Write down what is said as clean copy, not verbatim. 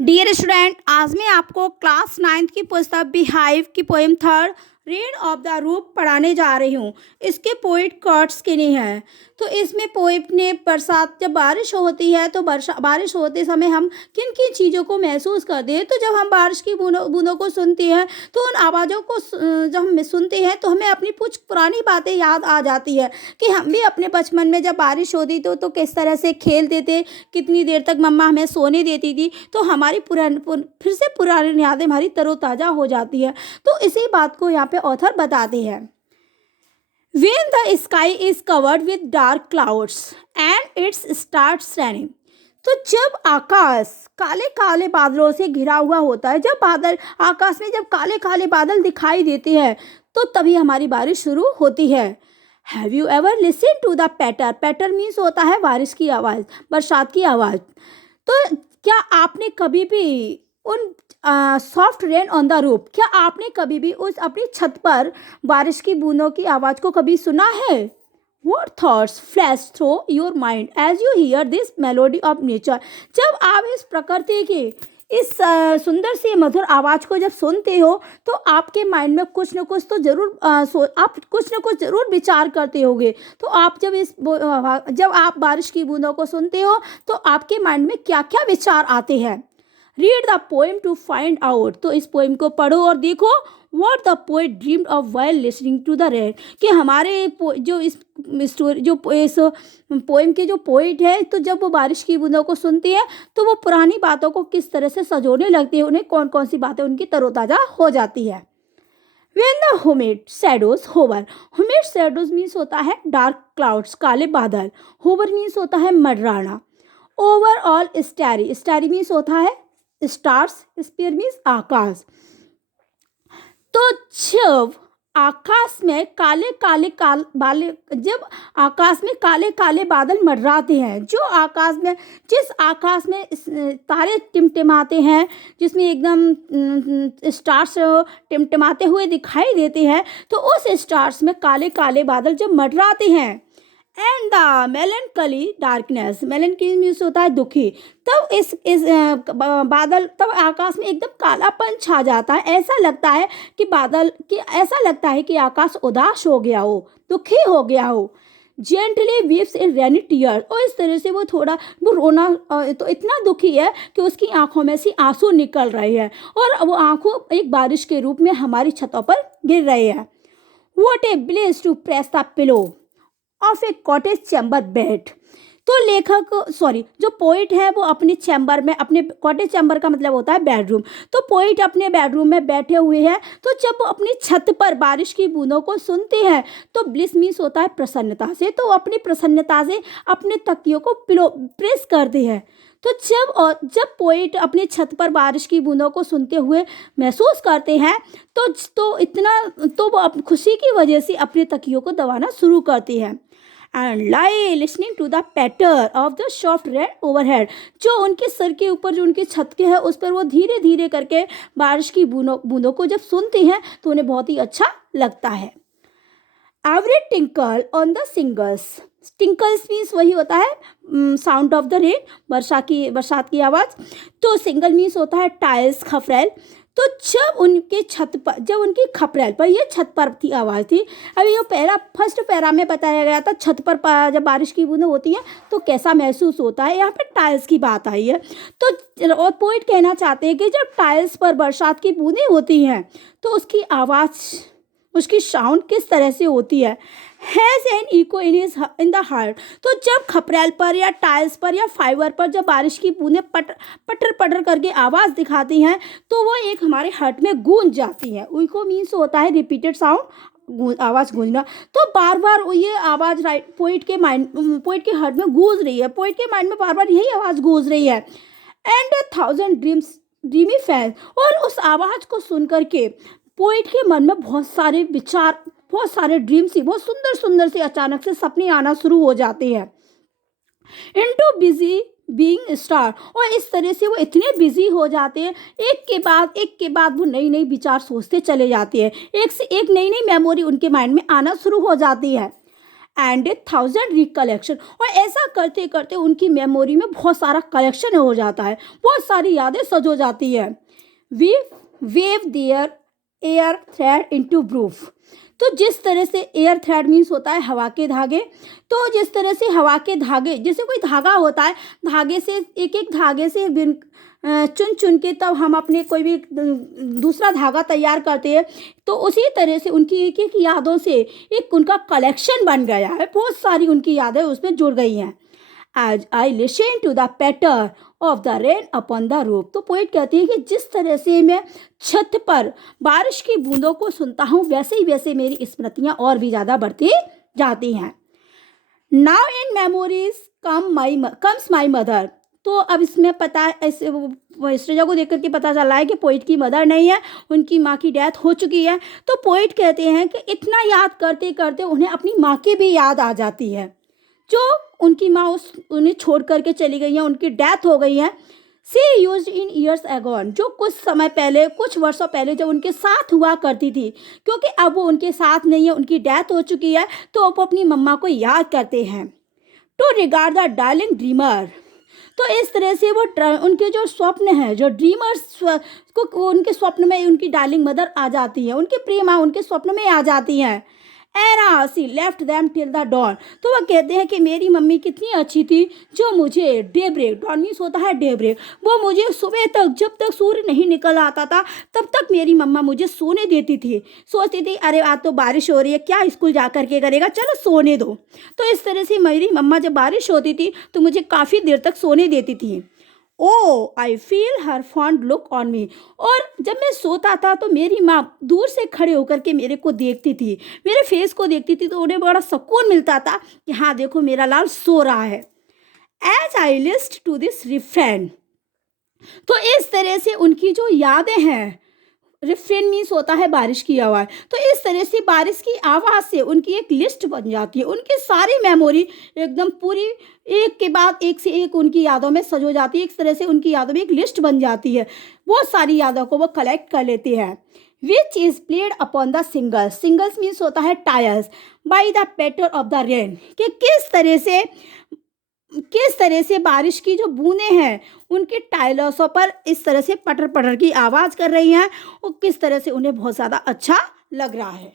Dear student, आज मैं आपको क्लास 9th की पुस्तक बिहाइव की poem third rid of the रूप पढ़ाने जा रही हूँ। इसके पोइट कर्ट स्किनी है। तो इसमें पोइट ने बरसात जब बारिश होती है तो बारिश होते समय हम किन किन चीज़ों को महसूस करते हैं। तो जब हम बारिश की बूंदों को सुनते हैं तो उन आवाज़ों को जब हम सुनते हैं तो हमें अपनी कुछ पुरानी बातें याद आ जाती है कि हम भी अपने बचपन में जब बारिश होती तो किस तरह से खेलते थे, कितनी देर तक मम्मा हमें सोने देती थी। तो हमारी फिर से पुरानी यादें हमारी तरोताज़ा हो जाती है। तो इसी बात को यहाँ पे ऑथर बताते हैं। When the sky is covered with dark clouds and it starts raining, तो जब आकाश काले काले बादलों से घिरा हुआ होता है, जब बादल आकाश में जब काले काले बादल दिखाई देते हैं तो तभी हमारी बारिश शुरू होती है। Have you ever listen to the patter? Patter means होता है बारिश की आवाज़, बरसात की आवाज़। तो क्या आपने कभी भी उन soft rain on the roof, क्या आपने कभी भी उस अपनी छत पर बारिश की बूंदों की आवाज़ को कभी सुना है? What thoughts flash through your mind as you hear this melody of nature? जब आप इस प्रकृति की इस सुंदर सी मधुर आवाज़ को जब सुनते हो तो आपके माइंड में कुछ न कुछ तो ज़रूर आप कुछ न कुछ ज़रूर विचार करते होगे। तो आप जब आप बारिश की बूंदों को सुनते हो तो आपके माइंड में क्या क्या विचार आते हैं। Read the poem to find out, तो इस पोएम को पढ़ो और देखो what the poet dreamed of while listening to the rain, कि हमारे जो इस स्टोरी जो इस पोएम के जो पोइट है तो जब वो बारिश की बूंदों को सुनती है तो वो पुरानी बातों को किस तरह से सजोने लगती है, उन्हें कौन कौन सी बातें उनकी तरोताज़ा हो जाती है। When the humid shadows hover, humid shadows means होता है डार्क क्लाउड्स, काले बादल। होवर मीन्स होता है मंडराना। ओवरऑल स्टारी, स्टारी मीन्स होता है स्टार्स, स्पेयर मीन्स आकाश। तो जब आकाश में जब आकाश में काले काले बादल मंडराते हैं, जिस आकाश में तारे टिमटिमाते हैं, जिसमें एकदम स्टार्स टिमटिमाते हुए दिखाई देते हैं, तो उस स्टार्स में काले काले बादल जब मंडराते हैं एंड द मेलनकली डार्कनेस, मेलनकली मीन्स होता है दुखी, तब इस बादल तब आकाश में एकदम कालापन छा जाता है। ऐसा लगता है कि आकाश उदास हो गया हो, दुखी हो गया हो। जेंटली वीप्स इन रेनी टीयर, और इस तरह से वो रोना तो इतना दुखी है कि उसकी आंखों में से आंसू निकल रहे हैं और वो आंसू एक बारिश के रूप में हमारी छतों पर गिर रहे हैं। What a bliss to press the pillow of a cottage chamber bed, तो जो पोइट है वो अपने चैम्बर में, अपने कॉटेज चैम्बर का मतलब होता है बेडरूम, तो पोइट अपने बेडरूम में बैठे हुए हैं। तो जब वो अपनी छत पर बारिश की बूंदों को सुनते हैं तो ब्लिस मीन्स होता है प्रसन्नता से, तो अपनी प्रसन्नता से अपने तकियों को प्रेस करते हैं। तो जब पोइट अपनी छत पर बारिश की बूंदों को सुनते हुए महसूस करते हैं तो वो खुशी की वजह से अपने तकियों को दबाना शुरू करते हैं। And lie listening to the patter of the soft rain overhead, जो उनके सर के ऊपर जो उनकी छत के है उस पर वो धीरे धीरे करके बारिश की बूंदों को जब सुनते हैं तो उन्हें बहुत ही अच्छा लगता है। Every tinkle on the shingles, tinkles means वही होता है साउंड ऑफ द रेन, बरसात की आवाज़। तो सिंगल मीन्स होता है टाइल्स, खपरेल। तो जब उनकी खपरेल पर, ये छत पर थी आवाज़ थी। अभी ये फर्स्ट पैरा में बताया गया था छत पर जब बारिश की बूंदें होती हैं तो कैसा महसूस होता है, यहाँ पे टाइल्स की बात आई है। तो और पोइट कहना चाहते हैं कि जब टाइल्स पर बरसात की बूंदें होती हैं तो उसकी आवाज़, उसकी साउंड किस तरह से होती है। Has an echo in the heart, तो जब खपरेल पर या टाइल्स पर या फाइबर पर जब बारिश की बूंदें पटर करके आवाज़ दिखाती हैं तो वो एक हमारे हार्ट में गूंज जाती है। इको मीन्स होता है रिपीटेड साउंड, आवाज़ गूंजना। तो बार बार ये आवाज़ पोइट के हार्ट में गूंज रही है, पोइट के माइंड में बार बार यही आवाज़ गूंज रही है। एंड 1000 ड्रीमी फैंस, और उस आवाज़ को सुन करके पोइट के मन में बहुत सारे विचार, बहुत सारे ड्रीम्स ही, बहुत सुंदर सुंदर से अचानक से सपने आना शुरू हो जाते हैं। इनटू बिजी बीइंग स्टार, और इस तरह से वो इतने बिजी हो जाते हैं, एक के बाद वो नई नई विचार सोचते चले जाते हैं, एक से एक नई नई मेमोरी उनके माइंड में आना शुरू हो जाती है। And 1000 recollection. और ऐसा करते करते उनकी मेमोरी में बहुत सारा कलेक्शन हो जाता है, बहुत सारी यादें सजो जाती है। We weave their air thread into ब्रूफ। तो जिस तरह से एयर थ्रेड मीन्स होता है हवा के धागे, तो जिस तरह से हवा के धागे, जैसे कोई धागा होता है, धागे से एक एक धागे से चुन चुन के तब हम अपने कोई भी दूसरा धागा तैयार करते हैं, तो उसी तरह से उनकी एक एक यादों से एक उनका कलेक्शन बन गया है, बहुत सारी उनकी यादें उसमें जुड़ गई हैं। As I listen to the patter of the rain upon the roof. तो पोइट कहती है कि जिस तरह से मैं छत पर बारिश की बूंदों को सुनता हूँ, वैसे ही वैसे मेरी स्मृतियाँ और भी ज़्यादा बढ़ती जाती हैं। Now in memories comes my mother. तो अब इसमें पता है, ऐसे स्ट्रेजा को देख करके पता चला है कि पोइट की मदर नहीं है, उनकी माँ की डेथ हो चुकी है। तो पोइट कहते हैं कि इतना याद करते करते उन्हें अपनी माँ की भी याद आ जाती है, जो उनकी माँ उन्हें छोड़ करके चली गई हैं, उनकी डेथ हो गई है। सी यूज इन ईयर्स एगॉन, जो कुछ समय पहले, कुछ वर्षों पहले जब उनके साथ हुआ करती थी, क्योंकि अब वो उनके साथ नहीं है, उनकी डेथ हो चुकी है, तो वो अपनी मम्मा को याद करते हैं। To regard the darling dreamer. तो इस तरह से वो उनके जो स्वप्न हैं, जो ड्रीमर्स को, उनके स्वप्न में उनकी डार्लिंग मदर आ जाती है, उनकी प्रिय माँ उनके स्वप्न में आ जाती हैं। Ere she left them till the dawn. तो वह कहते हैं कि मेरी मम्मी कितनी अच्छी थी, जो मुझे डे ब्रेक, डॉन मीन्स होता है डे ब्रेक, वो मुझे सुबह तक, जब तक सूर्य नहीं निकल आता था तब तक मेरी मम्मा मुझे सोने देती थी। सोचती थी अरे आज तो बारिश हो रही है, क्या स्कूल जा कर के करेगा, चलो सोने दो। तो इस तरह से मेरी मम्मा जब बारिश होती थी तो मुझे काफ़ी देर तक सोने देती थी। Oh I feel her fond look on me. और जब मैं सोता था तो मेरी माँ दूर से खड़े होकर के मेरे को देखती थी, मेरे फेस को देखती थी, तो उन्हें बड़ा सुकून मिलता था कि हाँ देखो मेरा लाल सो रहा है। As I list to this refrain. तो इस तरह से उनकी जो यादें हैं, रिफ्रेन मीन्स होता है बारिश की आवाज़, तो इस तरह से बारिश की आवाज़ से उनकी एक लिस्ट बन जाती है, उनकी सारी मेमोरी एकदम पूरी एक के बाद एक से एक उनकी यादों में सजो जाती है। इस तरह से उनकी यादों में एक लिस्ट बन जाती है, बहुत सारी यादों को वो कलेक्ट कर लेते हैं। Which is played upon the shingles. Shingles means होता है tiles. By the patter of the rain, कि किस तरह से बारिश की जो बूंदें हैं उनके टाइलों पर इस तरह से पटर पटर की आवाज़ कर रही हैं, और किस तरह से उन्हें बहुत ज़्यादा अच्छा लग रहा है।